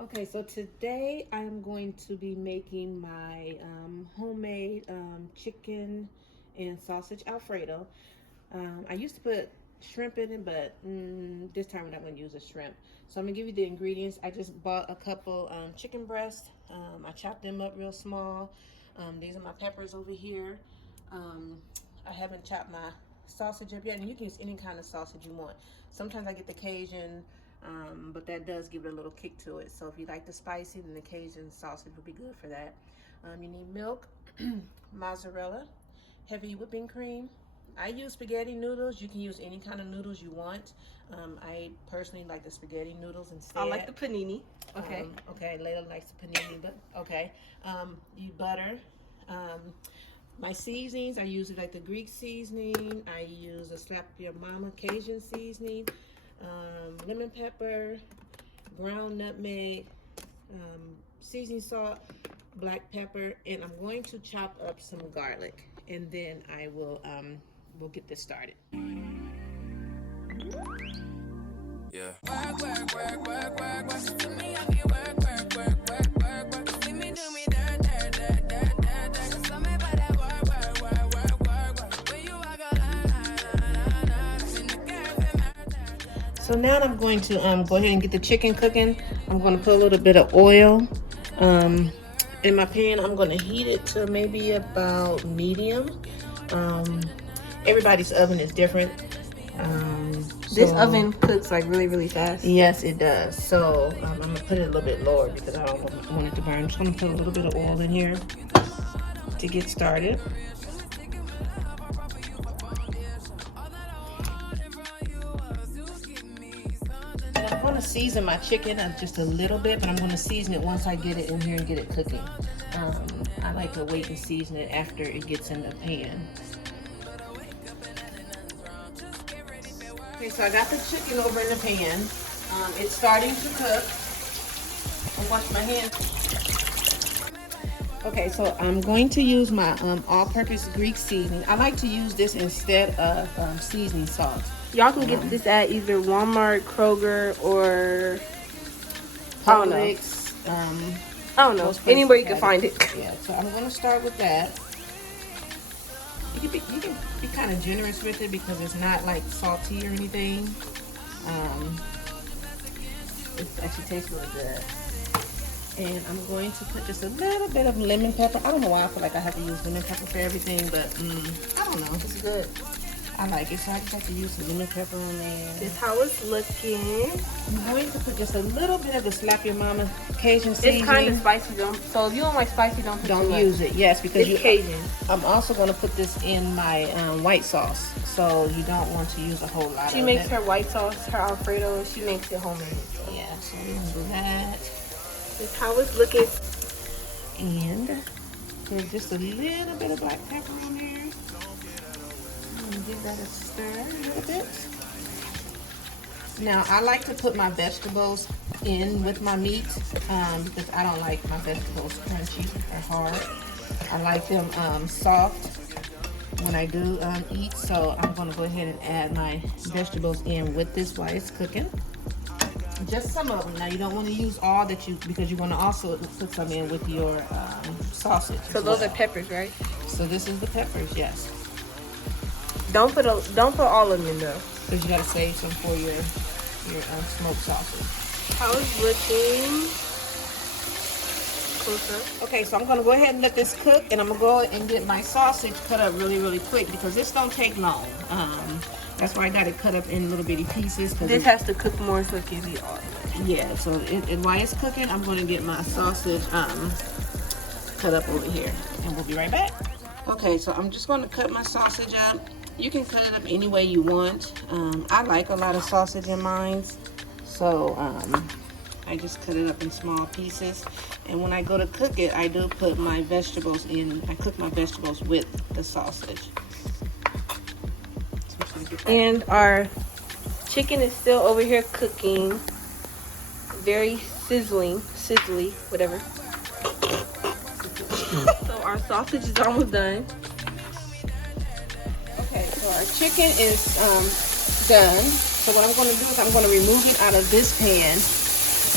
Okay, so today I'm going to be making my homemade chicken and sausage Alfredo. I used to put shrimp in it, but this time we're not going to use a shrimp. So I'm going to give you the ingredients. I just bought a couple chicken breasts. I chopped them up real small. These are my peppers over here. Um, I haven't chopped my sausage up yet, and you can use any kind of sausage you want. Sometimes I get the Cajun, but that does give it a little kick to it. So if you like the spicy, then the Cajun sausage would be good for that. You need milk, mozzarella, heavy whipping cream. I use spaghetti noodles. You can use any kind of noodles you want. I personally like the spaghetti noodles instead. I like the panini. Okay. Okay, Layla likes the panini, but okay. You butter. My seasonings, I use like the Greek seasoning. I use a slap your mama Cajun seasoning, lemon pepper, ground nutmeg, seasoning salt, black pepper, and I'm going to chop up some garlic, and then I will we'll get this started. Yeah. So now I'm going to go ahead and get the chicken cooking. I'm going to put a little bit of oil in my pan. I'm going to heat it to maybe about medium. Everybody's oven is different. This oven cooks like really fast. Yes, it does. So I'm going to put it a little bit lower because I don't want it to burn. I'm just going to put a little bit of oil in here to get started. I'm going to season my chicken just a little bit, but I'm going to season it once I get it in here and get it cooking. I like to wait and season it after it gets in the pan. Okay, so I got the chicken over in the pan. It's starting to cook. I'll wash my hands. Okay, so I'm going to use my all-purpose Greek seasoning. I like to use this instead of seasoning salt. Y'all can get this at either Walmart, Kroger, or Publix. I don't know. Anywhere you can find it. Yeah, so I'm going to start with that. You can be kind of generous with it because it's not like salty or anything. It actually tastes really good. And I'm going to put just a little bit of lemon pepper. I don't know why I feel like I have to use lemon pepper for everything, but I don't know. It's good. I like it, so I just have to use some lemon pepper on there. This is how it's looking. I'm going to put just a little bit of the Slap Your Mama Cajun seasoning. It's kind of spicy, so if you don't like spicy, don't use it. Yes, because it's Cajun. I'm also going to put this in my white sauce, so you don't want to use a whole lot. She makes her white sauce, her Alfredo, and she makes it homemade. So. Yeah, so we're going to do that. This is how it's looking. And there's just a little bit of black pepper on there. Give that a stir a little bit. Now I like to put my vegetables in with my meat because I don't like my vegetables crunchy or hard. I like them soft when I do eat, so I'm going to go ahead and add my vegetables in with this while it's cooking. Just some of them. Now you don't want to use all that because you're going to also put some in with your sausage. So those are peppers, right? So this is the peppers, yes. Don't put all of them in though. Because you gotta save some for your smoked sausage. How it's looking. Closer. Okay, so I'm gonna go ahead and let this cook, and I'm gonna go and get my sausage cut up really quick because this don't take long. That's why I got it cut up in little bitty pieces. This has to cook more so it can be all. Yeah. So while it's cooking, I'm gonna get my sausage cut up over here, and we'll be right back. Okay, so I'm just gonna cut my sausage up. You can cut it up any way you want. I like a lot of sausage in mine, so I just cut it up in small pieces. And when I go to cook it, I do put my vegetables in. I cook my vegetables with the sausage. And our chicken is still over here cooking. Very sizzly, whatever. So our sausage is almost done. Okay, so our chicken is done. So what I'm going to do is I'm going to remove it out of this pan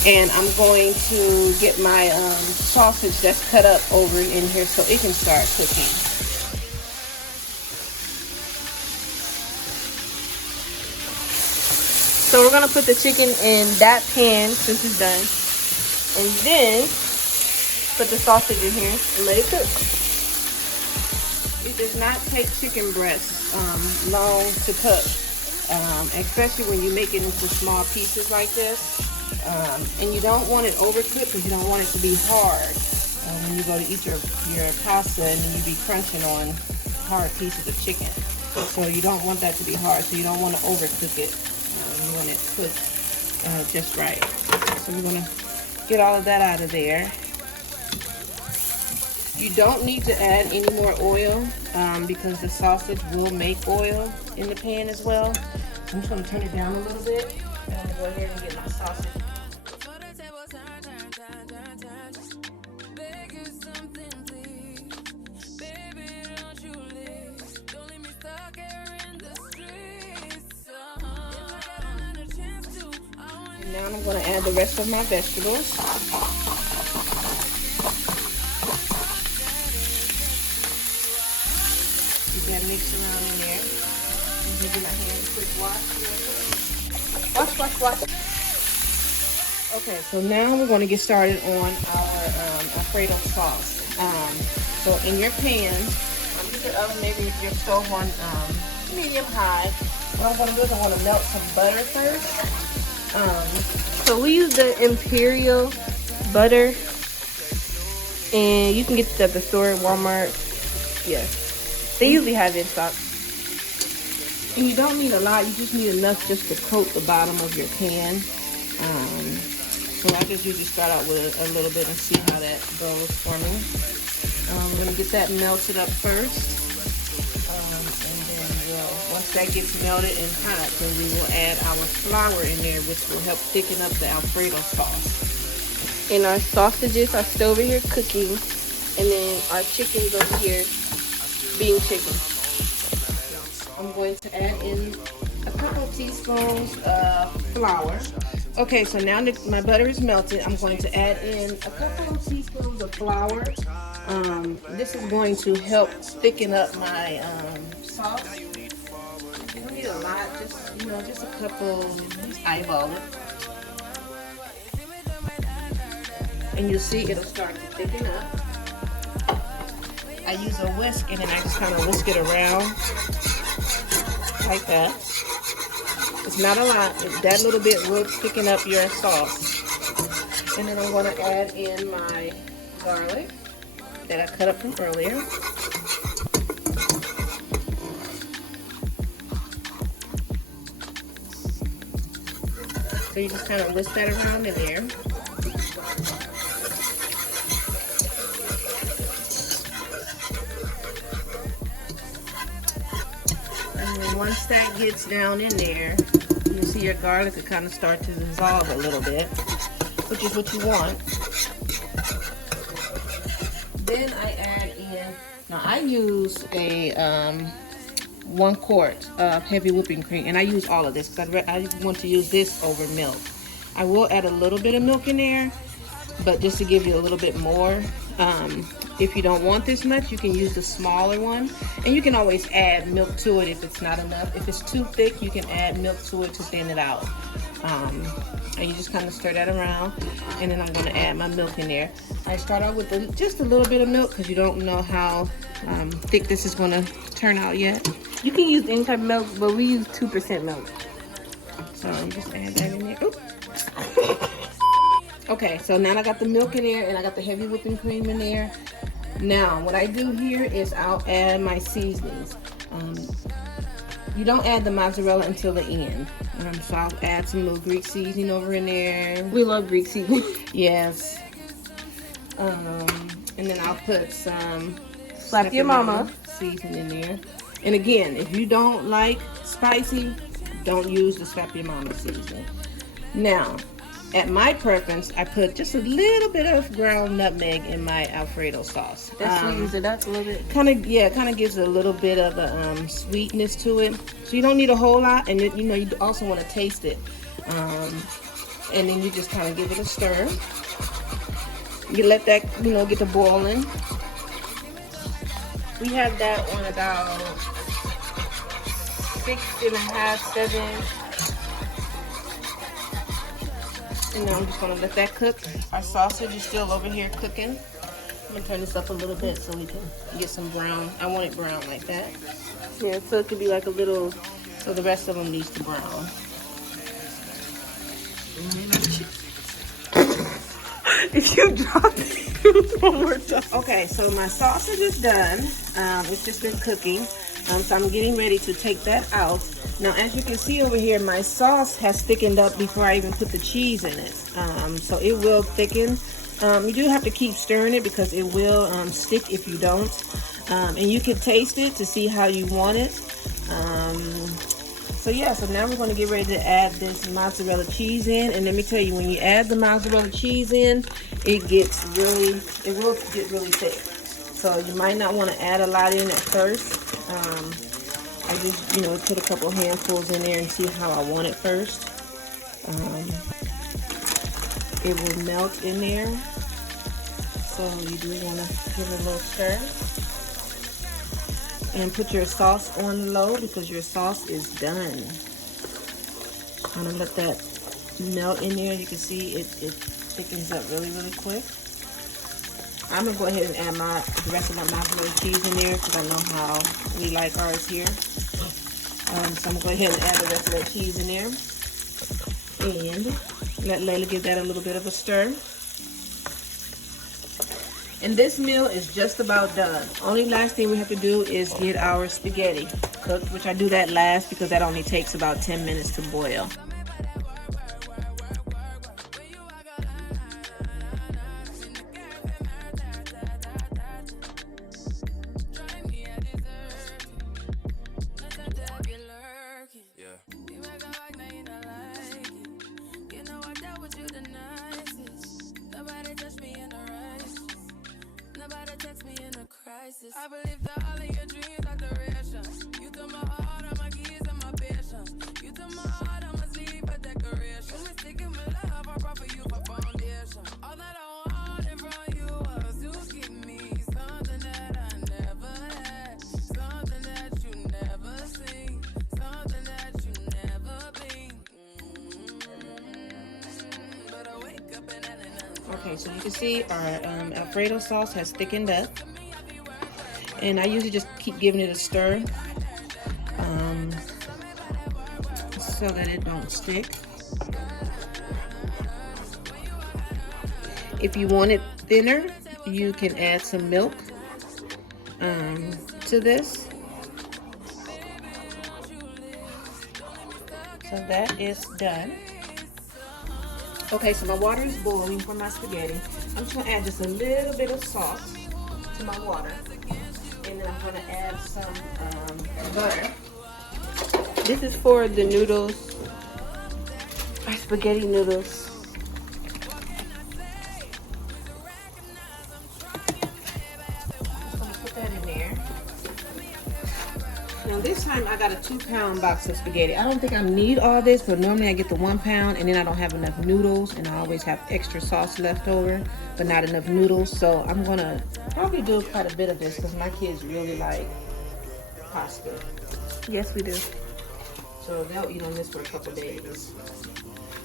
And I'm going to get my sausage that's cut up over in here so it can start cooking. So we're gonna put the chicken in that pan since it's done, and then put the sausage in here and let it cook. It does not take chicken breasts long to cook, especially when you make it into small pieces like this. And you don't want it overcooked because you don't want it to be hard when you go to eat your pasta and then you be crunching on hard pieces of chicken. So you don't want that to be hard, so you don't want to overcook it. You want it cooked just right. So we're going to get all of that out of there. You don't need to add any more oil because the sausage will make oil in the pan as well. I'm just going to turn it down a little bit. And I'm going to go ahead and get my sausage. And now I'm going to add the rest of my vegetables. Mix around in there. I'm going to give my hands a quick wash. Wash. Okay, so now we're going to get started on our Alfredo sauce. So in your pan, use your oven, maybe your stove on medium high. What I'm going to do is I want to melt some butter first. So we use the Imperial butter, and you can get this at the store at Walmart. Yeah. They usually have it in stock. And you don't need a lot. You just need enough just to coat the bottom of your pan. So I just usually start out with a little bit and see how that goes for me. I'm going to get that melted up first. And then once that gets melted and hot, then we will add our flour in there, which will help thicken up the Alfredo sauce. And our sausages are still over here cooking. And then our chicken's over here being chicken. I'm going to add in a couple of teaspoons of flour. Okay, so now that my butter is melted, I'm going to add in a couple of teaspoons of flour. This is going to help thicken up my sauce. You don't need a lot, just a couple, just eyeball it. And you'll see it'll start to thicken up. I use a whisk and then I just kind of whisk it around like that. It's not a lot. That little bit will thicken up your sauce. And then I'm going to add in my garlic that I cut up from earlier. So you just kind of whisk that around in there. Once that gets down in there, you'll see your garlic will kind of start to dissolve a little bit, which is what you want. Then I add in, now I use a 1 quart of heavy whipping cream, and I use all of this because I want to use this over milk. I will add a little bit of milk in there, but just to give you a little bit more. If you don't want this much, you can use the smaller one, and you can always add milk to it if it's not enough. If it's too thick, you can add milk to it to thin it out. And you just kind of stir that around, and then I'm going to add my milk in there. I start out with just a little bit of milk because you don't know how thick this is going to turn out yet. You can use any type of milk, but we use 2% milk. So you just add that in there. Oops. Okay, so now I got the milk in there and I got the heavy whipping cream in there. Now, what I do here is I'll add my seasonings. You don't add the mozzarella until the end. So I'll add some little Greek seasoning over in there. We love Greek seasoning. Yes. And then I'll put some Slap Your Mama seasoning in there. And again, if you don't like spicy, don't use the Slap Your Mama seasoning. Now, at my preference, I put just a little bit of ground nutmeg in my Alfredo sauce. That sweetens it up a little bit. Kind of gives it a little bit of a sweetness to it. So you don't need a whole lot, and you also want to taste it. And then you just kind of give it a stir. You let that, get to boiling. We have that on about 6.5, 7. And now I'm just gonna let that cook. Our sausage is still over here cooking. I'm gonna turn this up a little bit so we can get some brown. I want it brown like that. Yeah, so it could be like a little, so the rest of them needs to brown. If you drop it one more time. Okay, so my sausage is done. It's just been cooking. So I'm getting ready to take that out. Now, as you can see over here, my sauce has thickened up before I even put the cheese in it. So it will thicken. You do have to keep stirring it because it will stick if you don't. And you can taste it to see how you want it. So now we're going to get ready to add this mozzarella cheese in. And let me tell you, when you add the mozzarella cheese in, it will get really thick. So you might not want to add a lot in at first. I just, put a couple handfuls in there and see how I want it first. It will melt in there. So you do want to give it a little stir. And put your sauce on low because your sauce is done. Kind of let that melt in there. You can see it thickens up really, really quick. I'm going to go ahead and add the rest of my mozzarella cheese in there because I know how we like ours here. So I'm going to go ahead and add the rest of that cheese in there. And let Layla give that a little bit of a stir. And this meal is just about done. Only last thing we have to do is get our spaghetti cooked, which I do that last because that only takes about 10 minutes to boil. I believe that all of your dreams are duration. You took my heart, all my keys, and my patience. You took my heart, I must leave a decoration. You mistaken my love, I brought for you for foundation. All that I wanted from you was to give me something that I never had, something that you never seen, something that you never been. But I wake up and Okay, so you can see our Alfredo sauce has thickened up. And I usually just keep giving it a stir so that it don't stick. If you want it thinner, you can add some milk to this. So that is done. Okay, so my water is boiling for my spaghetti. I'm just going to add just a little bit of salt to my water. And then I'm going to add some butter. This is for the noodles, our spaghetti noodles. I'm going to put that in there. Now this time I got a 2-pound box of spaghetti. I don't think I need all this, but normally I get the 1 pound and then I don't have enough noodles and I always have extra sauce left over, but not enough noodles. So I'm going to probably do quite a bit of this because my kids really like pasta. Yes, we do. So they'll eat on this for a couple days.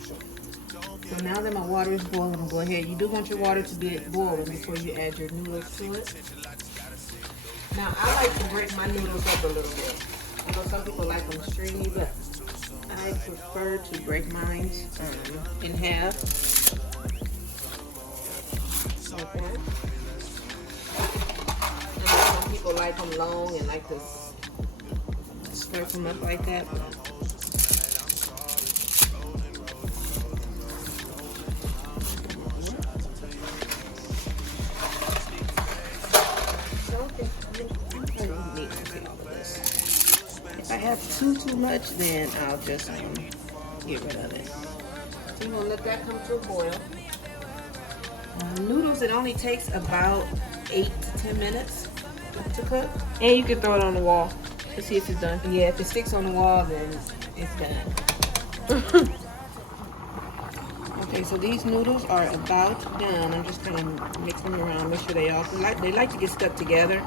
So now that my water is boiling, I'm going to go ahead. You do want your water to be boiling before you add your noodles to it. Now I like to break my noodles up a little bit. I know some people like them stringy, but I prefer to break mine in half. Like that. I know some people like them long and like to scrape them up like that. If I have too much, then I'll just get rid of it. So I'm gonna let that come to a boil. Noodles, it only takes about 8 to 10 minutes to cook. And you can throw it on the wall to see if it's done. Yeah, if it sticks on the wall, then it's done. Okay, so these noodles are about done. I'm just kind of mixing them around, make sure they like to get stuck together.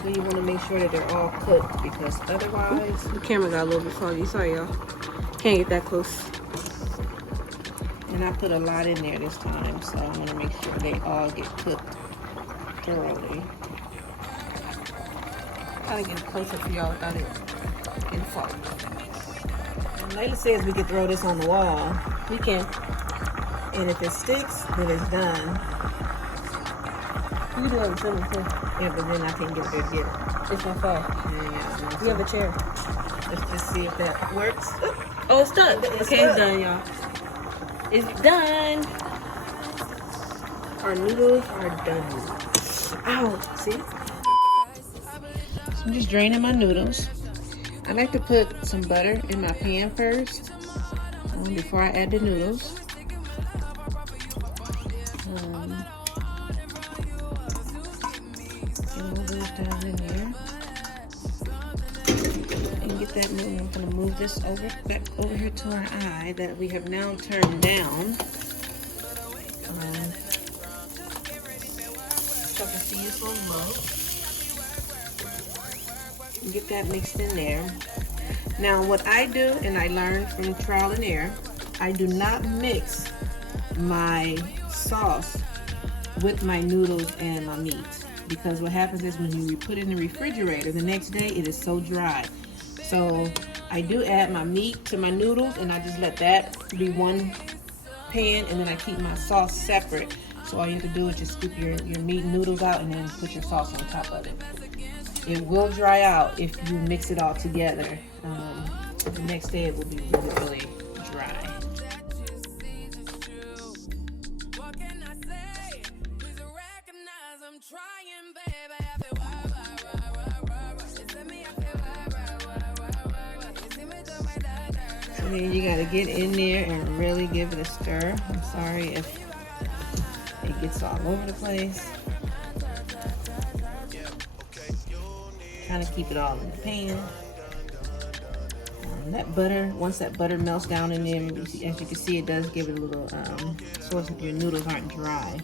So you want to make sure that they're all cooked because otherwise... The camera got a little bit foggy. Sorry, y'all. Can't get that close. And I put a lot in there this time, so I want to make sure they all get cooked thoroughly. Try to get it closer for y'all without it getting foggy. And Layla says we can throw this on the wall. We can. And if it sticks, then it's done. You can do it on the ceiling too. Yeah, but then I can't get there to get it. It's gonna fall. Yeah, You have a chair. let's just see if that works. Oh, it's stuck. It's Okay, stuck. it's done, y'all. It's done. Our noodles are done. Ow, see? So I'm just draining my noodles. I like to put some butter in my pan first before I add the noodles. Get all those down in there. And get that noodle. I'm going to move this back over here to our eye that we have now turned down. So I can see this on low. And get that mixed in there. Now what I do, and I learned from trial and error, I do not mix my sauce with my noodles and my meat, because what happens is when you put it in the refrigerator the next day, it is so dry. So I do add my meat to my noodles, and I just let that be one pan, and then I keep my sauce separate. So all you have to do is just scoop your meat and noodles out and then put your sauce on top of it. It will dry out if you mix it all together. The next day it will be really, really dry. So then you gotta get in there and really give it a stir. I'm sorry if it gets all over the place. Kind of keep it all in the pan. That butter, once that butter melts down in there, as you can see, it does give it a little, so your noodles aren't dry.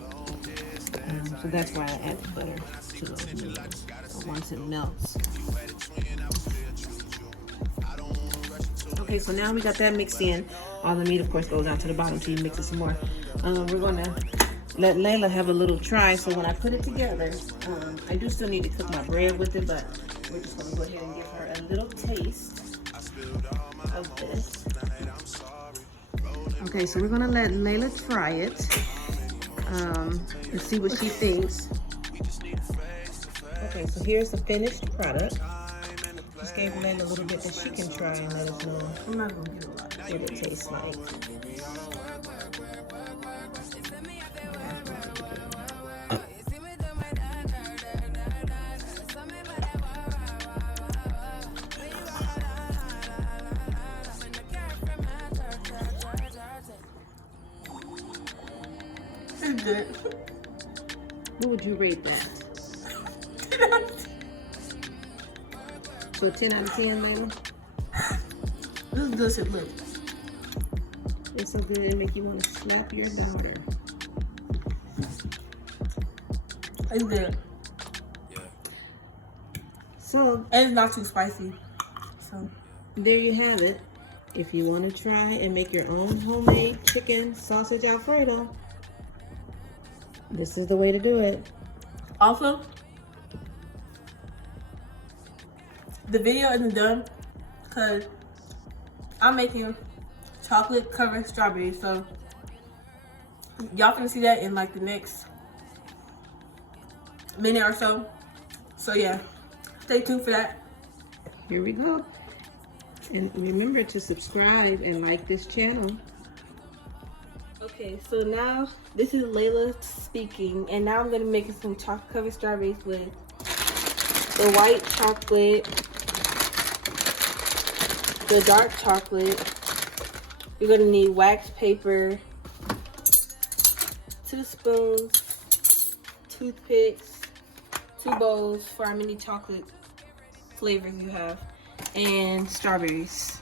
So that's why I add the butter to those noodles. So once it melts. Okay, so now we got that mixed in. All the meat, of course, goes down to the bottom till you mix it some more. We're gonna let Layla have a little try. So when I put it together, I do still need to cook my bread with it, but we're just gonna go ahead and give her a little taste of this. Okay, so we're gonna let Layla try it and see what she thinks. Okay, so here's the finished product. Just gave Layla a little bit that she can try and let us know. I'm not gonna get a lot. What it tastes like. It's good. What would you rate that? So 10 out of 10, Layla? This does it look. It's so good it make you want to slap your daughter. It's good. Yeah. So And it's not too spicy. So there you have it. If you want to try and make your own homemade chicken sausage Alfredo, this is the way to do it. also, the video isn't done because I'm making chocolate covered strawberries. So y'all can see that in like the next minute or so. So yeah, stay tuned for that. Here we go. And remember to subscribe and like this channel. Okay, so now this is Layla speaking, and now I'm gonna make some chocolate covered strawberries with the white chocolate, the dark chocolate. You're gonna need wax paper, 2 spoons, toothpicks, 2 bowls for how many chocolate flavors you have, and strawberries.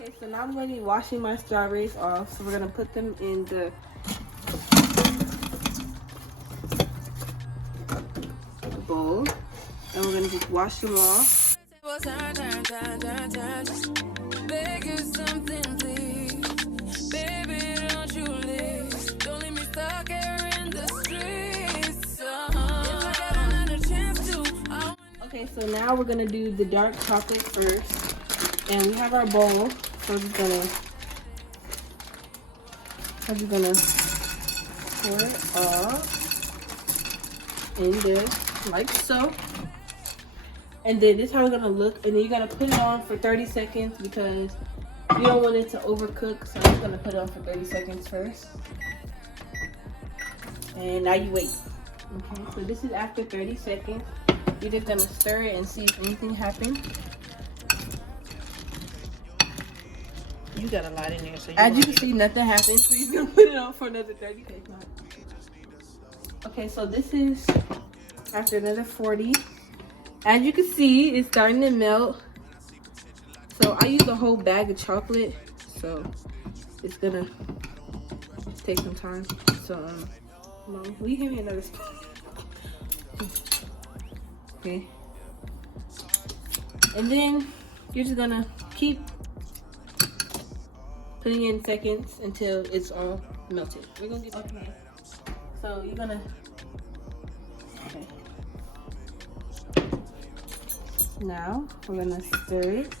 Okay, so now I'm going to be washing my strawberries off. So we're going to put them in the bowl. And we're going to just wash them off. Beg you something, please. Baby, don't you leave. Don't leave me stuck here in the streets. If I got another chance to, Okay, so now we're going to do the dark chocolate first. And we have our bowl. So I'm just gonna pour it off in this, like so. And then this is how it's gonna look. And then you gotta put it on for 30 seconds because you don't want it to overcook. So I'm just gonna put it on for 30 seconds first. And now you wait. Okay, so this is after 30 seconds. You're just gonna stir it and see if anything happened. You got a lot in there, so As you can see, nothing happened. So you're gonna put it on for another 30 seconds. Okay, so this is after another 40. As you can see, it's starting to melt. So I use a whole bag of chocolate, so it's gonna take some time. So, Mom, will you give me another spoon? Okay. And then you're just gonna keep putting in seconds until it's all melted. We're gonna get okay. So you're gonna okay. Now we're gonna stir it.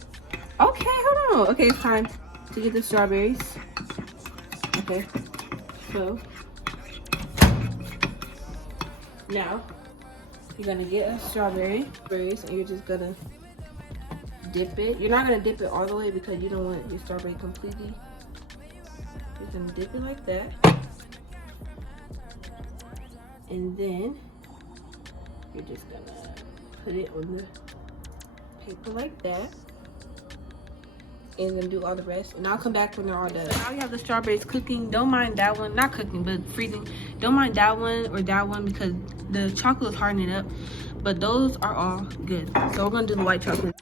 Okay, hold on. Okay, it's time to get the strawberries. Okay, so now you're gonna get a strawberries and you're just gonna dip it. You're not gonna dip it all the way because you don't want your strawberry completely. You're gonna dip it like that. And then you're just gonna put it on the paper like that. And you're gonna do all the rest. And I'll come back when they're all done. So now you have the strawberries cooking. Don't mind that one. Not cooking, but freezing. Don't mind that one or that one because the chocolate is hardening up. But those are all good. So we're gonna do the white chocolate.